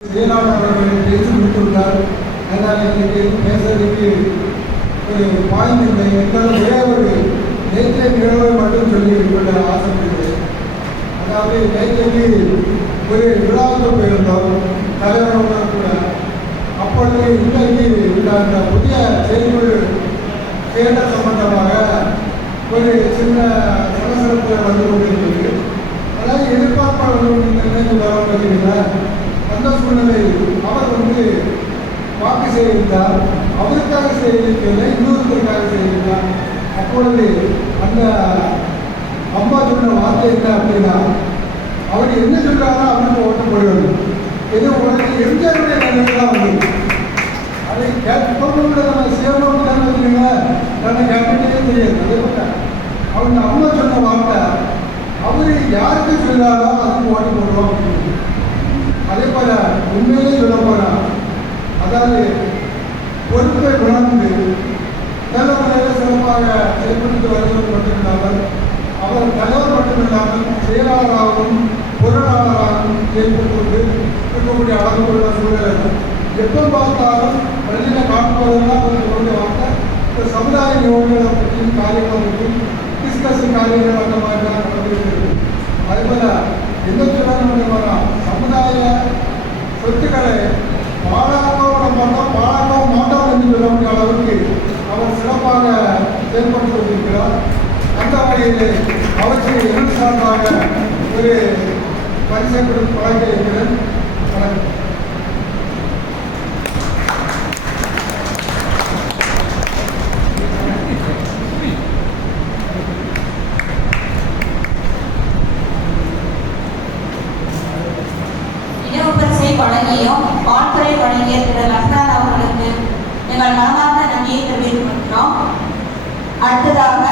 வேளாண் அவர்கள் பேசி முடித்துள்ளார். அதனால் எனக்கு பேசுறதுக்கு ஒரு பாயிண்ட் இல்லை. இருந்தாலும் ஒரே ஒரு நேற்றைய நிகழ்வை மட்டும் சொல்லி கொள்ள ஆசைப்படுகிறேன். அதாவது நேற்றைக்கு ஒரு விழாவுக்கு போயிருந்தோம் தலைவரோட கூட. அப்பொழுது இன்றைக்கு உள்ள அந்த புதிய செய்திகள் கேட்ட சம்பந்தமாக ஒரு சின்ன சலசலப்பு வந்து கொண்டிருக்கிறது. அதாவது எதிர்பார்ப்பாக நினைத்து வர பார்த்தீங்கன்னா அந்த சூழ்நிலை அவர் வாக்கு செய்திருந்தார். அவருக்காக செய்திருக்கவில்லை, இன்னொருத்தருக்காக செய்திருந்தார். அப்பொழுது அந்த அம்மா சொன்ன வார்த்தை என்ன அப்படின்னா, அவர் என்ன சொல்றாரோ அவருக்கு ஓட்டு போடுவது. இது உனக்கு எம்ஜிஆருடைய நிலையெல்லாம் வந்து அதை கேட்பவங்க நம்ம சேவம் தான் வச்சுக்கோங்க. தன்னை கேட்டுட்டே தெரியாது. அதே போல அவங்க அம்மா சொன்ன வார்த்தை அவரு யாருக்கு சொல்லாரோ அதுக்கு ஓட்டு போடுவோம். அதே போல உண்மையிலே சொல்ல போனா, அதாவது பொறுப்பை உணர்ந்து நல்ல முறையில் சிறப்பாக செயல்படுத்தி வருவது மட்டுமில்லாமல் அவர் தலைவர் மட்டுமில்லாமல் செயலாளராகவும் பொருளாளராகவும் செயல்பட்டு இருக்கக்கூடிய அளவு உள்ள சூழலை எப்போ பார்த்தாலும் வெளியில் காட்டுவதெல்லாம் அவர்களுடைய வார்த்தை இந்த சமுதாய நிகழ்வுகளை பற்றியும் காரியங்களை பற்றியும் டிஸ்கஷன் காரியங்கள் அந்த மாதிரி தான் நடந்துகிறது. அதே போல என்ன சொல்லணும், சமுதாய சொத்துக்களை பாழாக்கவும் மாட்டோம் பாழாக்கவும் மாட்டோம் என்று சொல்லக்கூடிய அளவுக்கு அவர் சிறப்பாக செயல்பட்டு கொண்டிருக்கிறார். அந்த வகையில் அவருக்கு எதிர் சார்பாக ஒரு பரிசை வழங்க இருக்கிறேன். வணக்கம். வழங்கியும் வாழ்த்துறை வழங்கிய திரு லக்ஷ்மணன் அவர்களுக்கு எங்கள் மனமார்ந்த நன்றியை தெரிவித்துக் கொள்கிறோம். அடுத்ததாக